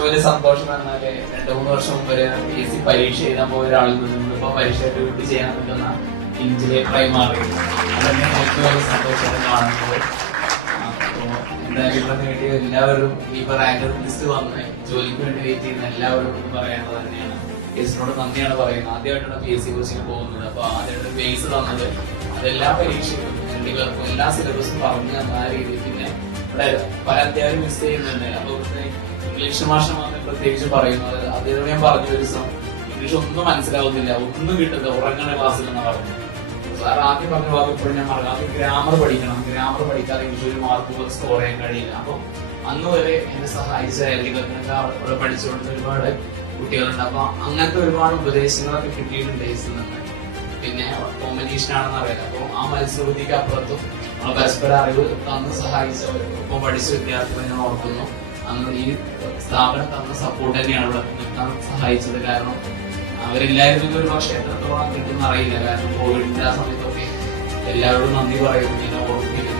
വലിയ സന്തോഷം എന്ന് പറഞ്ഞാൽ രണ്ടു മൂന്ന് വർഷം മുമ്പ് പി എസ് സി പരീക്ഷ എഴുതാൻ പോയ ഒരാളിൽ നിന്ന് ഇപ്പൊ പരീക്ഷ വീട്ടിൽ ചെയ്യാൻ പറ്റുന്ന ഇഞ്ചിലെ മാറി അതന്നെ ഏറ്റവും വലിയ സന്തോഷം കാണുന്നത്. എന്തായാലും ഇവിടെ നേടിയ എല്ലാവരും ഇപ്പൊ റാങ്ക് ലിസ്റ്റ് വന്ന് ജോലിക്ക് വേണ്ടി വെയിറ്റ് ചെയ്യുന്ന എല്ലാവരോടും പറയാനുള്ളത് തന്നെയാണ്. പി എസ് നന്ദിയാണ് പറയുന്നത്. ആദ്യമായിട്ടാണ് പി എസ് സി കോച്ചിങ് പോകുന്നത്. അപ്പൊ ആദ്യമായിട്ട് ബേസ് തന്നത്. അതെല്ലാ പരീക്ഷയും കുട്ടികൾക്കും എല്ലാ സിലബസും പറഞ്ഞു തന്ന രീതിയിൽ പിന്നെ ഇവിടെ അധ്യാപകരും മിസ് ചെയ്യുന്നുണ്ട്. അപ്പൊ ഇംഗ്ലീഷ് ഭാഷ പ്രത്യേകിച്ച് പറയുന്നത് അദ്ദേഹം ഞാൻ പറഞ്ഞു ഒരു ദിവസം. ഇംഗ്ലീഷ് ഒന്നും മനസ്സിലാവുന്നില്ല. ഒന്നും കിട്ടില്ല ഉറങ്ങണ ക്ലാസ്സിൽ എന്ന് പറഞ്ഞു സാർ ആദ്യം പറഞ്ഞ ഭാഗം ഇപ്പോഴും ഞാൻ പറഞ്ഞു ആദ്യം ഗ്രാമർ പഠിക്കണം. ഗ്രാമർ പഠിക്കാതെ ഇംഗ്ലീഷ് ഒരു മാർക്ക് സ്കോർ ചെയ്യാൻ കഴിയില്ല. അപ്പൊ അന്ന് വരെ എന്നെ സഹായിച്ച അവിടെ പഠിച്ചുകൊണ്ട് ഒരുപാട് കുട്ടികളുണ്ട്. അപ്പൊ അങ്ങനത്തെ ഒരുപാട് ഉപദേശങ്ങളൊക്കെ കിട്ടിയിട്ടുണ്ട് ഡേസിൽ നിന്ന് പിന്നെ കോമ്പനീഷൻ ആണെന്ന് അറിയാം. അപ്പൊ ആ മത്സരബുദ്ധിക്ക് അപ്പുറത്തും പരസ്പര അറിവ് തന്ന് സഹായിച്ചവർ ഒപ്പം പഠിച്ച വിദ്യാർത്ഥികളെ ഞാൻ ഓർക്കുന്നു. അന്ന് ഈ സ്ഥാപനം തന്ന സപ്പോർട്ട് തന്നെയാണ് ഇവിടെ നിൽക്കാൻ സഹായിച്ചത്. കാരണം അവരില്ലായിരുന്നെങ്കിൽ ഒരു പക്ഷേ എത്രത്തോളം കിട്ടുമെന്ന് അറിയില്ല. കാരണം കോവിഡിന്റെ ആ സമയത്തൊക്കെ എല്ലാവരോടും നന്ദി പറയുന്നു. ഇങ്ങനെ ഓർമ്മിപ്പിക്കുന്നു